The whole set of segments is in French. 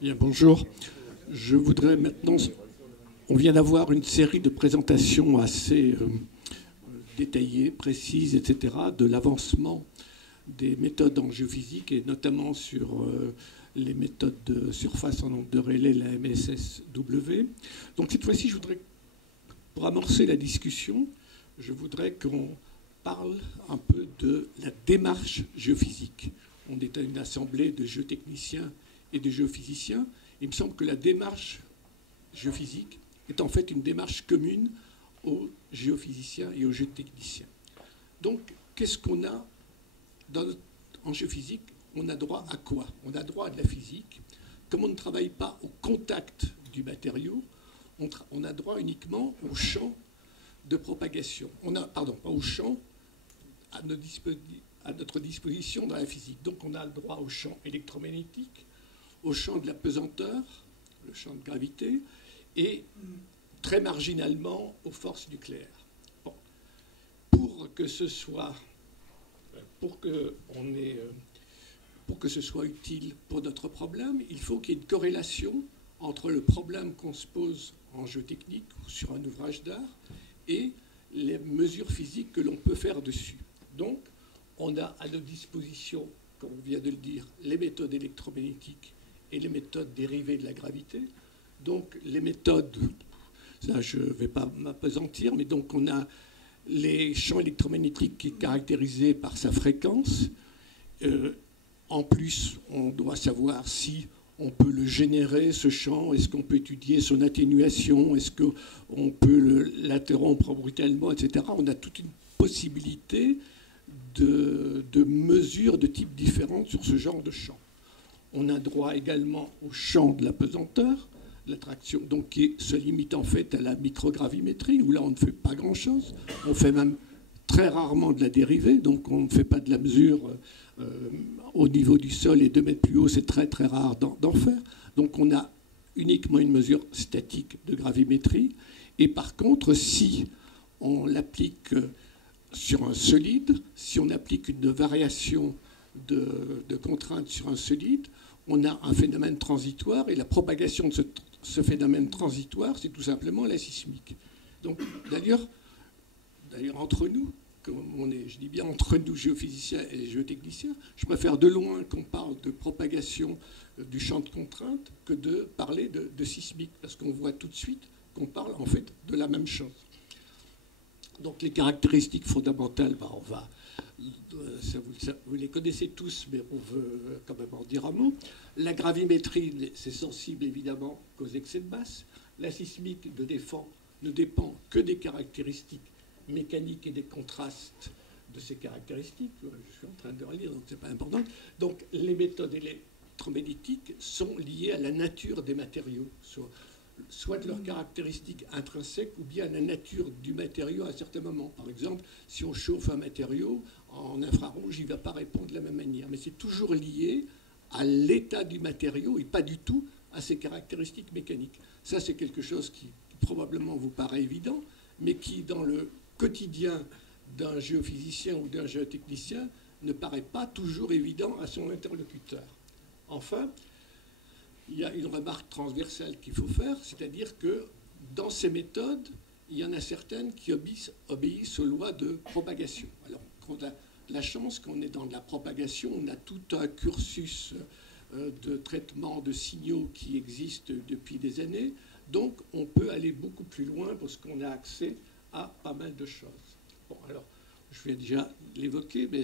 Bien, bonjour. Je voudrais maintenant. On vient d'avoir une série de présentations assez détaillées, précises, etc., de l'avancement des méthodes en géophysique et notamment sur les méthodes de surface en onde de Rayleigh, la MSSW. Donc cette fois-ci, je voudrais, pour amorcer la discussion, je voudrais qu'on parle un peu de la démarche géophysique. On est à une assemblée de géotechniciens et de géophysiciens. Il me semble que la démarche géophysique est en fait une démarche commune aux géophysiciens et aux géotechniciens. Donc, qu'est-ce qu'on a en géophysique? On a droit à quoi? On a droit à de la physique. Comme on ne travaille pas au contact du matériau, on a droit uniquement au champ de propagation. Pardon, pas au champ à notre disposition dans la physique. Donc, on a le droit au champ électromagnétique, au champ de la pesanteur, le champ de gravité, et très marginalement aux forces nucléaires. Bon. Pour que ce soit utile pour notre problème, il faut qu'il y ait une corrélation entre le problème qu'on se pose en géotechnique ou sur un ouvrage d'art et les mesures physiques que l'on peut faire dessus. Donc, on a à notre disposition, comme on vient de le dire, les méthodes électromagnétiques et les méthodes dérivées de la gravité. Donc, les méthodes, ça je ne vais pas m'appesantir, mais donc on a les champs électromagnétiques qui est caractérisé par sa fréquence. En plus, on doit savoir si on peut le générer, ce champ, est-ce qu'on peut étudier son atténuation, est-ce qu'on peut l'interrompre brutalement, etc. On a toute une possibilité de mesures de types différents sur ce genre de champ. On a droit également au champ de la pesanteur, l'attraction, donc qui se limite en fait à la microgravimétrie, où là on ne fait pas grand-chose. On fait même très rarement de la dérivée, donc on ne fait pas de la mesure au niveau du sol et 2 mètres plus haut, c'est très très rare d'en faire. Donc on a uniquement une mesure statique de gravimétrie. Et par contre, si on l'applique sur un solide, si on applique une variation de contraintes sur un solide, on a un phénomène transitoire, et la propagation de ce phénomène transitoire, c'est tout simplement la sismique. Donc, d'ailleurs, entre nous, comme on est, je dis bien entre nous, géophysiciens et géotechniciens, je préfère de loin qu'on parle de propagation du champ de contrainte que de parler de sismique, parce qu'on voit tout de suite qu'on parle en fait de la même chose. Donc, les caractéristiques fondamentales, vous les connaissez tous, mais on veut quand même en dire un mot. La gravimétrie, c'est sensible évidemment qu'aux excès de masse. La sismique ne dépend que des caractéristiques mécaniques et des contrastes de ces caractéristiques. Je suis en train de relire, donc ce n'est pas important. Donc les méthodes électromagnétiques sont liées à la nature des matériaux, soit de leurs caractéristiques intrinsèques ou bien à la nature du matériau à un certain moment. Par exemple, si on chauffe un matériau, en infrarouge, il ne va pas répondre de la même manière. Mais c'est toujours lié à l'état du matériau et pas du tout à ses caractéristiques mécaniques. Ça, c'est quelque chose qui probablement vous paraît évident, mais qui, dans le quotidien d'un géophysicien ou d'un géotechnicien, ne paraît pas toujours évident à son interlocuteur. Enfin, il y a une remarque transversale qu'il faut faire, c'est-à-dire que dans ces méthodes, il y en a certaines qui obéissent aux lois de propagation. Alors, on a la chance qu'on est dans de la propagation, on a tout un cursus de traitement de signaux qui existe depuis des années, donc on peut aller beaucoup plus loin parce qu'on a accès à pas mal de choses. Bon, alors, je viens déjà l'évoquer, mais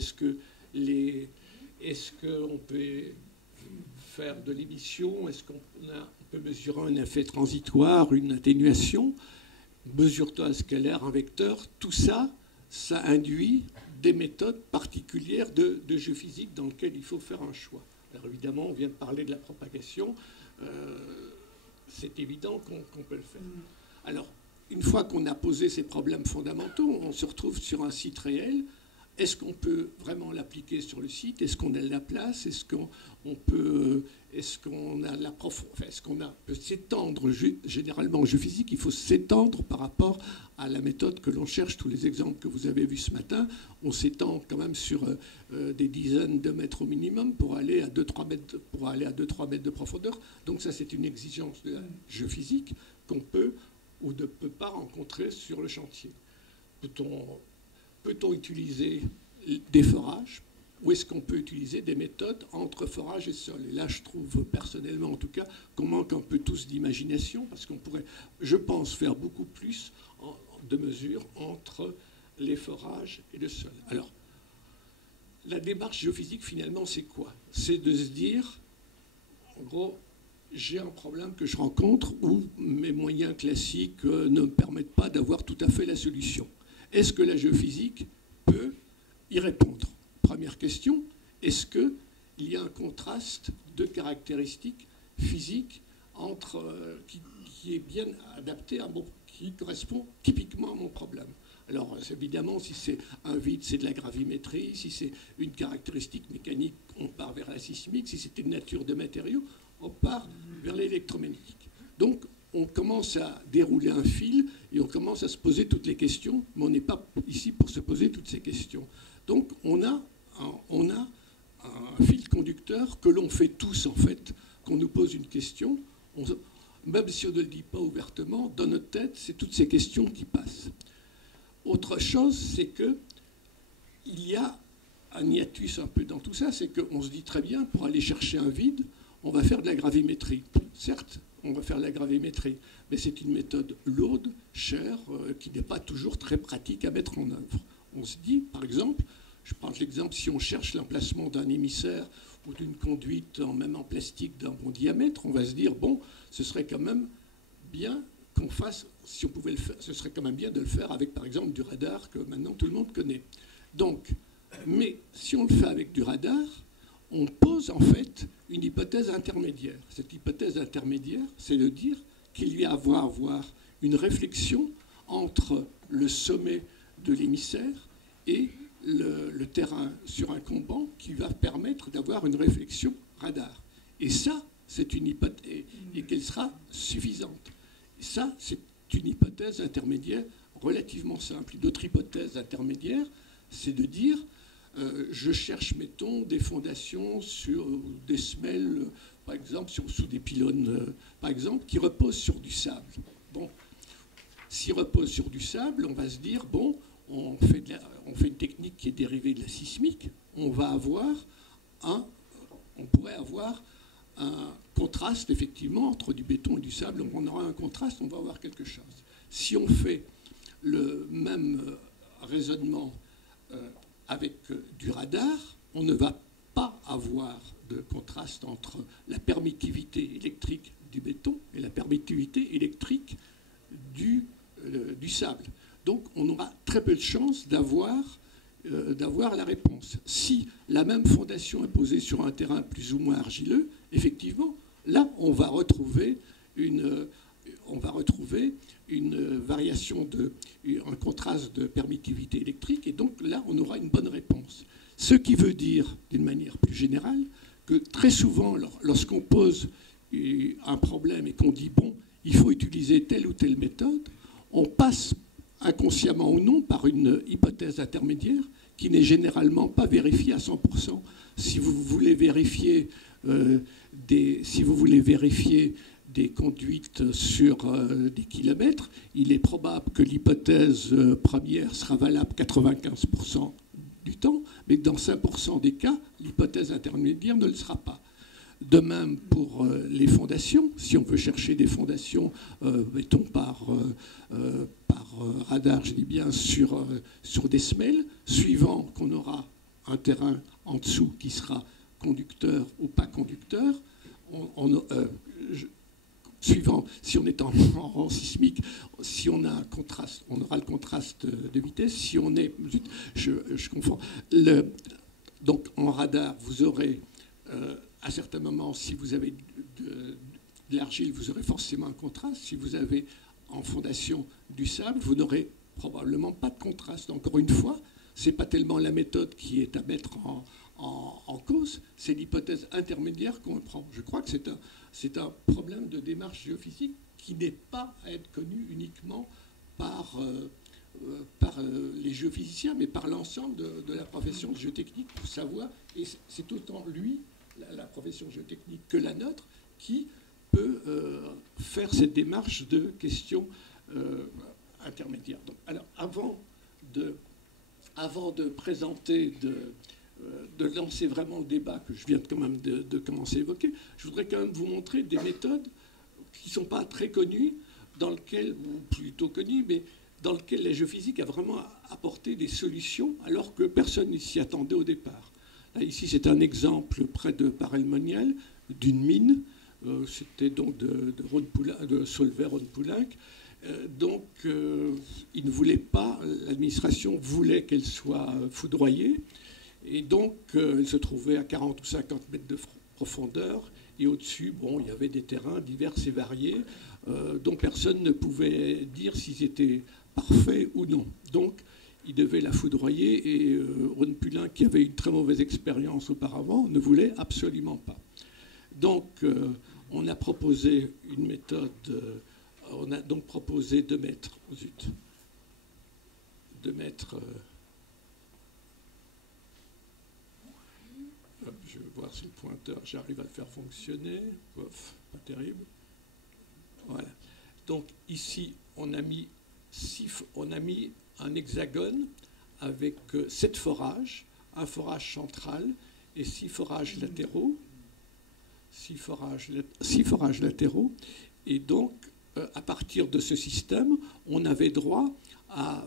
est-ce qu'on peut faire de l'émission? Est-ce qu'on peut mesurer un effet transitoire, une atténuation, mesure-toi un scalaire, un vecteur? Tout ça, ça induit des méthodes particulières de géophysique dans lesquelles il faut faire un choix. Alors évidemment, on vient de parler de la propagation. C'est évident qu'on peut le faire. Alors, une fois qu'on a posé ces problèmes fondamentaux, on se retrouve sur un site réel est-ce qu'on peut vraiment l'appliquer sur le site? Est-ce qu'on a de la place? Est-ce qu'on peut, est-ce qu'on a la est-ce qu'on peut s'étendre? Généralement, en géophysique, il faut s'étendre par rapport à la méthode que l'on cherche. Tous les exemples que vous avez vus ce matin, on s'étend quand même sur des dizaines de mètres au minimum pour aller à 2-3 mètres, de profondeur. Donc ça, c'est une exigence de la géophysique qu'on peut ou ne peut pas rencontrer sur le chantier. Peut-on utiliser des forages, ou est-ce qu'on peut utiliser des méthodes entre forage et sol? Et là, je trouve personnellement, en tout cas, qu'on manque un peu tous d'imagination, parce qu'on pourrait, je pense, faire beaucoup plus de mesures entre les forages et le sol. Alors, la démarche géophysique, finalement, c'est quoi? C'est de se dire, en gros, j'ai un problème que je rencontre où mes moyens classiques ne me permettent pas d'avoir tout à fait la solution. Est-ce que la géophysique peut y répondre? Première question, est-ce qu'il y a un contraste de caractéristiques physiques qui est bien adapté qui correspond typiquement à mon problème? Alors, évidemment, si c'est un vide, c'est de la gravimétrie. Si c'est une caractéristique mécanique, on part vers la sismique. Si c'est une nature de matériaux, on part vers l'électromagnétique. Donc, on commence à dérouler un fil et on commence à se poser toutes les questions, mais on n'est pas ici pour se poser toutes ces questions. Donc on a un fil conducteur que l'on fait tous, en fait, qu'on nous pose une question. Même si on ne le dit pas ouvertement, dans notre tête, c'est toutes ces questions qui passent. Autre chose, c'est qu'il y a un hiatus un peu dans tout ça, c'est qu'on se dit très bien, pour aller chercher un vide, on va faire de la gravimétrie. Certes, on va faire de la gravimétrie, mais c'est une méthode lourde, chère, qui n'est pas toujours très pratique à mettre en œuvre. On se dit, par exemple, je prends l'exemple, si on cherche l'emplacement d'un émissaire ou d'une conduite, même en plastique d'un bon diamètre, on va se dire, bon, ce serait quand même bien qu'on fasse, si on pouvait le faire, ce serait quand même bien de le faire avec, par exemple, du radar que maintenant tout le monde connaît. Donc, mais si on le fait avec du radar, on pose en fait une hypothèse intermédiaire. Cette hypothèse intermédiaire, c'est de dire qu'il va y avoir une réflexion entre le sommet de l'émissaire et le terrain surincombant qui va permettre d'avoir une réflexion radar. Et ça, c'est une hypothèse, et qu'elle sera suffisante. Et ça, c'est une hypothèse intermédiaire relativement simple. Une autre hypothèse intermédiaire, c'est de dire je cherche, mettons, des fondations sur des semelles, par exemple, sous des pylônes, par exemple, qui reposent sur du sable. Bon, s'ils reposent sur du sable, on va se dire, bon, on fait une technique qui est dérivée de la sismique, on pourrait avoir un contraste, effectivement, entre du béton et du sable. On aura un contraste, on va avoir quelque chose. Si on fait le même raisonnement avec du radar, on ne va pas avoir de contraste entre la permittivité électrique du béton et la permittivité électrique du sable. Donc on aura très peu de chances d'avoir la réponse. Si la même fondation est posée sur un terrain plus ou moins argileux, effectivement, là on va retrouver une variation, un contraste de permittivité électrique, et donc là, on aura une bonne réponse. Ce qui veut dire, d'une manière plus générale, que très souvent, lorsqu'on pose un problème et qu'on dit, bon, il faut utiliser telle ou telle méthode, on passe inconsciemment ou non par une hypothèse intermédiaire qui n'est généralement pas vérifiée à 100%. Si vous voulez vérifier des conduites sur des kilomètres, il est probable que l'hypothèse première sera valable 95% du temps, mais que dans 5% des cas, l'hypothèse intermédiaire ne le sera pas. De même pour les fondations, si on veut chercher des fondations, mettons par radar, je dis bien, sur des semelles, suivant qu'on aura un terrain en dessous qui sera conducteur ou pas conducteur, suivant, si on est en rang sismique, si on a un contraste, on aura le contraste de vitesse. Si on est... Je confonds. Donc en radar, vous aurez, à certains moments, si vous avez de l'argile, vous aurez forcément un contraste. Si vous avez en fondation du sable, vous n'aurez probablement pas de contraste. Encore une fois, ce n'est pas tellement la méthode qui est à mettre en cause, c'est l'hypothèse intermédiaire qu'on prend. Je crois que c'est un problème de démarche géophysique qui n'est pas à être connu uniquement par les géophysiciens, mais par l'ensemble de la profession de géotechnique pour savoir, et c'est autant lui, la profession géotechnique, que la nôtre, qui peut faire cette démarche de questions intermédiaires. Donc, alors, avant de présenter, de lancer vraiment le débat que je viens quand même de commencer à évoquer, je voudrais quand même vous montrer des méthodes qui ne sont pas très connues, ou plutôt connues, mais dans lesquelles la géophysique a vraiment apporté des solutions alors que personne ne s'y attendait au départ. Là, ici, c'est un exemple près de Paray-le-Monial d'une mine. C'était donc de Solvay-Rhône-Poulenc. Donc, il ne voulait pas, l'administration voulait qu'elle soit foudroyée. Et donc, elle se trouvait à 40 ou 50 mètres de profondeur. Et au-dessus, bon, il y avait des terrains divers et variés dont personne ne pouvait dire s'ils étaient parfaits ou non. Donc, il devait la foudroyer et Rhône-Poulenc, qui avait une très mauvaise expérience auparavant, ne voulait absolument pas. Donc, on a proposé une méthode, on a donc proposé de mettre, je vais voir si le pointeur, j'arrive à le faire fonctionner. Ouf, pas terrible. Voilà. Donc ici, on a mis un hexagone avec 7 forages, un forage central et 6 forages latéraux. 6 forages latéraux. Et donc, à partir de ce système, on avait droit à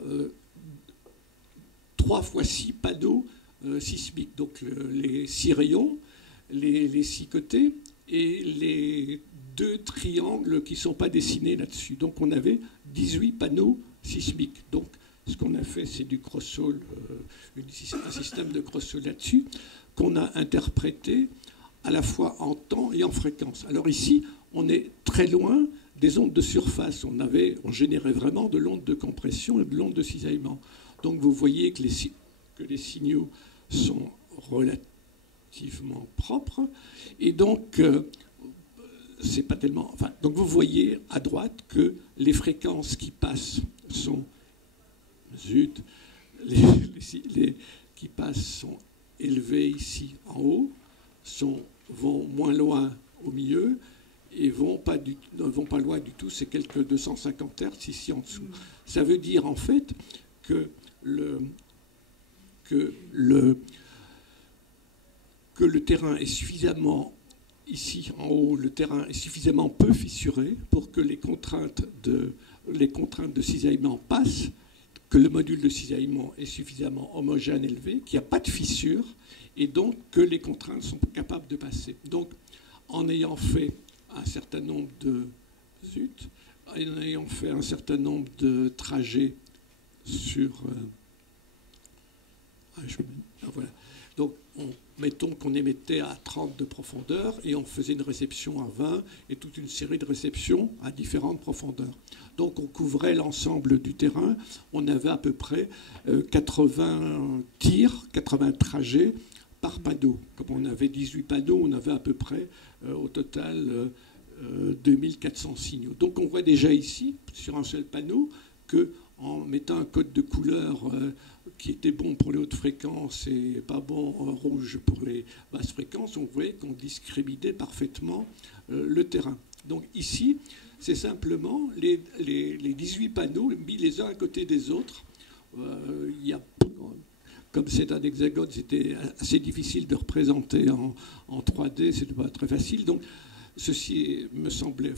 3 fois 6 panneaux sismiques. Donc les 6 rayons, les 6 côtés et les 2 triangles qui ne sont pas dessinés là-dessus. Donc on avait 18 panneaux sismiques. Donc ce qu'on a fait, c'est du Crossall, un système de Crossall là-dessus, qu'on a interprété à la fois en temps et en fréquence. Alors ici, on est très loin des ondes de surface. On générait vraiment de l'onde de compression et de l'onde de cisaillement. Donc vous voyez que les signaux sont relativement propres. Et donc, c'est pas tellement... Enfin, donc vous voyez à droite que les fréquences qui passent sont... Zut, qui passent sont élevées ici en haut, vont moins loin au milieu et ne vont pas loin du tout, c'est quelques 250 Hz ici en dessous. Ça veut dire en fait que le terrain est suffisamment, ici en haut, le terrain est suffisamment peu fissuré pour que les contraintes de cisaillement passent, que le module de cisaillement est suffisamment homogène, élevé, qu'il n'y a pas de fissure, et donc que les contraintes sont capables de passer. Donc, en ayant fait un certain nombre de trajets sur... voilà. Donc, mettons qu'on émettait à 30 de profondeur et on faisait une réception à 20 et toute une série de réceptions à différentes profondeurs. Donc, on couvrait l'ensemble du terrain. On avait à peu près 80 tirs, 80 trajets par panneau. Comme on avait 18 panneaux, on avait à peu près au total 2400 signaux. Donc, on voit déjà ici, sur un seul panneau, qu'en mettant un code de couleur qui était bon pour les hautes fréquences et pas bon rouge pour les basses fréquences, on voyait qu'on discriminait parfaitement le terrain. Donc ici, c'est simplement les 18 panneaux mis les uns à côté des autres. Comme c'est un hexagone, c'était assez difficile de représenter en 3D, c'était pas très facile. Donc ceci me semblait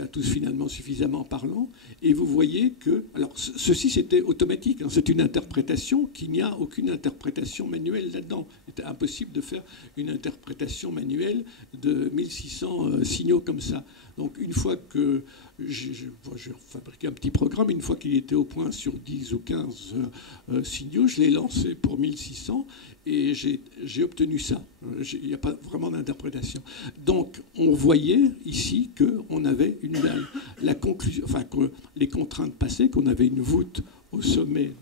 à tous finalement suffisamment parlant. Et vous voyez que... Alors, ceci, c'était automatique. Hein, c'est une interprétation qu'il n'y a aucune interprétation manuelle là-dedans. Il était impossible de faire une interprétation manuelle de 1600 signaux comme ça. Donc, une fois que j'ai fabriqué un petit programme, une fois qu'il était au point sur 10 ou 15 signaux, je l'ai lancé pour 1600 et j'ai obtenu ça. Il n'y a pas vraiment d'interprétation. Donc, on voyait ici qu'on avait la conclusion, enfin, que les contraintes passaient, qu'on avait une voûte au sommet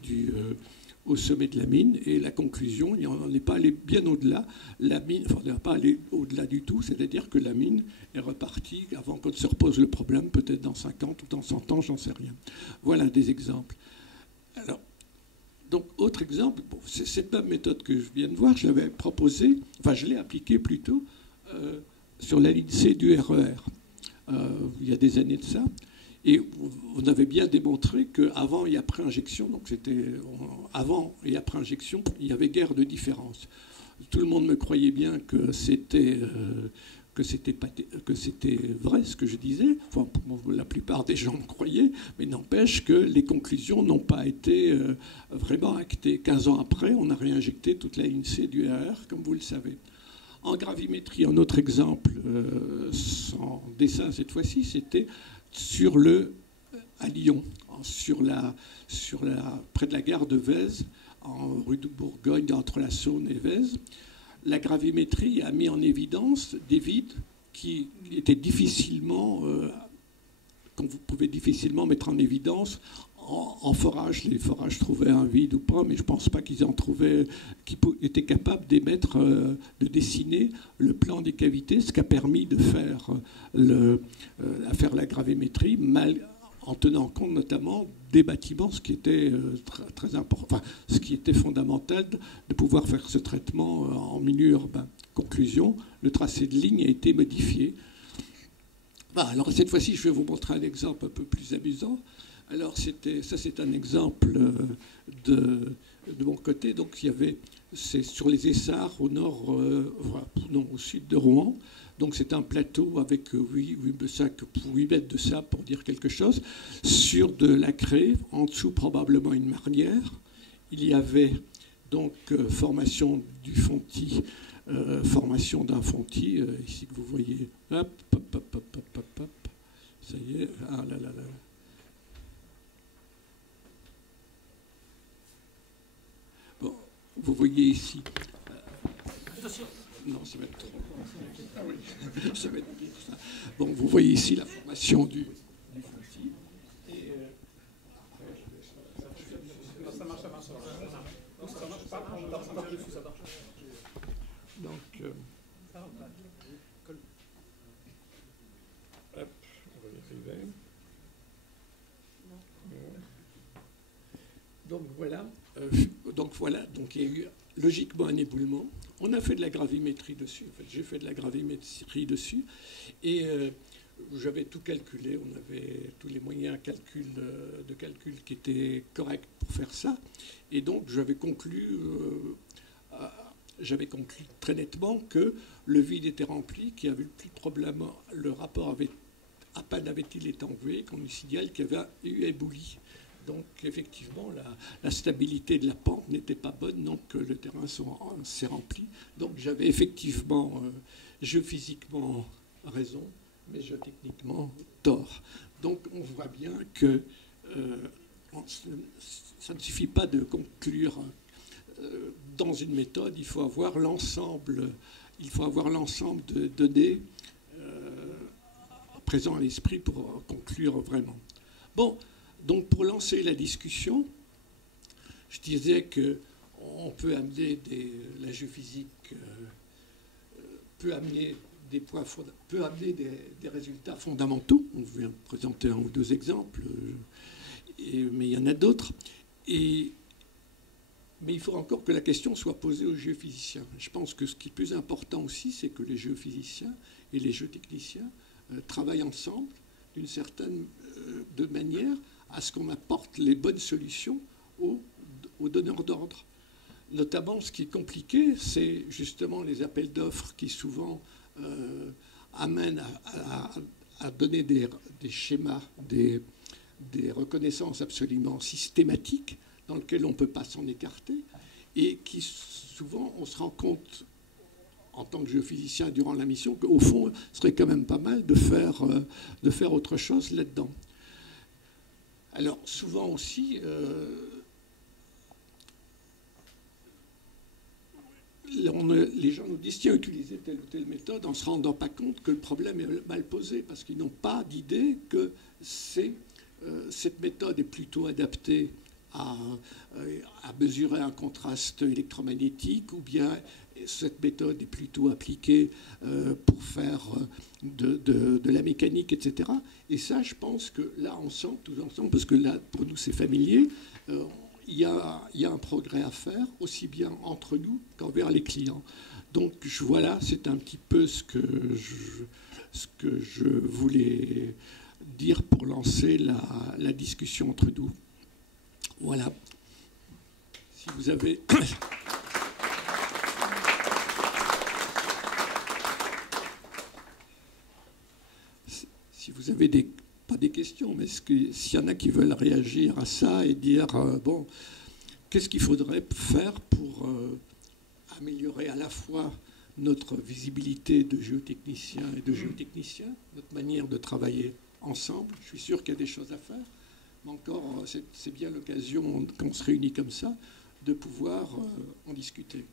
au sommet de la mine, et la conclusion, il n'en est pas allé bien au-delà. La mine, enfin, elle n'est pas allé au-delà du tout, c'est-à-dire que la mine est repartie avant qu'on se repose le problème, peut-être dans 50 ou dans 100 ans, j'en sais rien. Voilà des exemples. Alors, donc, autre exemple, bon, c'est cette même méthode que je viens de voir, je l'avais proposée, enfin, je l'ai appliquée plutôt sur la ligne C du RER, il y a des années de ça. Et on avait bien démontré qu'avant et après injection, donc c'était avant et après injection, il y avait guère de différence. Tout le monde me croyait bien que c'était vrai ce que je disais. Enfin, la plupart des gens me croyaient, mais n'empêche que les conclusions n'ont pas été vraiment actées. 15 ans après, on a réinjecté toute la ligne C du RR, comme vous le savez. En gravimétrie, un autre exemple, sans dessin cette fois-ci, c'était à Lyon, près de la gare de Vèze, en rue de Bourgogne, entre la Saône et Vèze. La gravimétrie a mis en évidence des vides qui étaient difficilement, qu'on vous pouvez difficilement mettre en évidence en forage. Les forages trouvaient un vide ou pas, mais je ne pense pas qu'ils en trouvaient, qui étaient capables d'émettre, de dessiner le plan des cavités, ce qui a permis de faire la gravimétrie, en tenant compte notamment des bâtiments, ce qui était très important, enfin, ce qui était fondamental de pouvoir faire ce traitement en milieu urbain. Conclusion, le tracé de ligne a été modifié. Alors cette fois-ci, je vais vous montrer un exemple un peu plus amusant. Alors ça, c'est un exemple de mon côté. Donc c'est sur les Essarts au nord, non, au sud de Rouen. Donc c'est un plateau avec 8 mètres de sable, pour dire quelque chose, sur de la craie, en dessous probablement une marnière. Il y avait donc formation du fontis, formation d'un fontis, ici que vous voyez. Hop, hop, hop, hop, hop, hop, hop. Ça y est, ah là là là. Bon, vous voyez ici. Non, ça va être trop. Ah oui, ça va être pire, ça. Bon, vous voyez ici la formation du fontis. Et après, ça marche. Donc, ça marche pas. Donc, hop, on va y arriver. Donc voilà, donc il y a eu logiquement un éboulement. On a fait de la gravimétrie dessus. En fait, j'ai fait de la gravimétrie dessus. Et j'avais tout calculé. On avait tous les moyens de calcul qui étaient corrects pour faire ça. Et donc, j'avais conclu très nettement que le vide était rempli, qu'il n'y avait plus de problème. Le rapport à peine avait-il été enlevé qu'on nous signale qu'il y avait eu éboulis. Donc, effectivement, la stabilité de la pente n'était pas bonne, donc le terrain s'est rempli. Donc, j'avais effectivement, géophysiquement raison, mais géotechniquement tort. Donc, on voit bien que ça ne suffit pas de conclure dans une méthode, il faut avoir l'ensemble de données présents à l'esprit pour conclure vraiment. Bon. Donc, pour lancer la discussion, je disais qu'on peut amener la géophysique peut amener des résultats fondamentaux. On vient de présenter un ou deux exemples, mais il y en a d'autres. Mais il faut encore que la question soit posée aux géophysiciens. Je pense que ce qui est plus important aussi, c'est que les géophysiciens et les géotechniciens travaillent ensemble d'une certaine manière à ce qu'on apporte les bonnes solutions aux donneurs d'ordre. Notamment, ce qui est compliqué, c'est justement les appels d'offres qui souvent amènent à donner des schémas, des reconnaissances absolument systématiques dans lesquelles on ne peut pas s'en écarter et qui souvent, on se rend compte en tant que géophysicien durant la mission qu'au fond, ce serait quand même pas mal de faire autre chose là-dedans. Alors, souvent aussi, les gens nous disent, tiens, utilisez telle ou telle méthode en ne se rendant pas compte que le problème est mal posé, parce qu'ils n'ont pas d'idée que cette méthode est plutôt adaptée à, à mesurer un contraste électromagnétique, ou bien cette méthode est plutôt appliquée pour faire de la mécanique, etc. Et ça, je pense que là, ensemble, tous ensemble, parce que là, pour nous, c'est familier, il y a un progrès à faire, aussi bien entre nous qu'envers les clients. Donc voilà, c'est un petit peu ce que je voulais dire pour lancer la discussion entre nous. Voilà. Si vous avez... Si vous avez pas des questions, mais s'il y en a qui veulent réagir à ça et dire, bon, qu'est-ce qu'il faudrait faire pour améliorer à la fois notre visibilité de géotechnicien et de géotechnicien, notre manière de travailler ensemble. Je suis sûr qu'il y a des choses à faire, mais encore, c'est bien l'occasion, quand on se réunit comme ça, de pouvoir en discuter.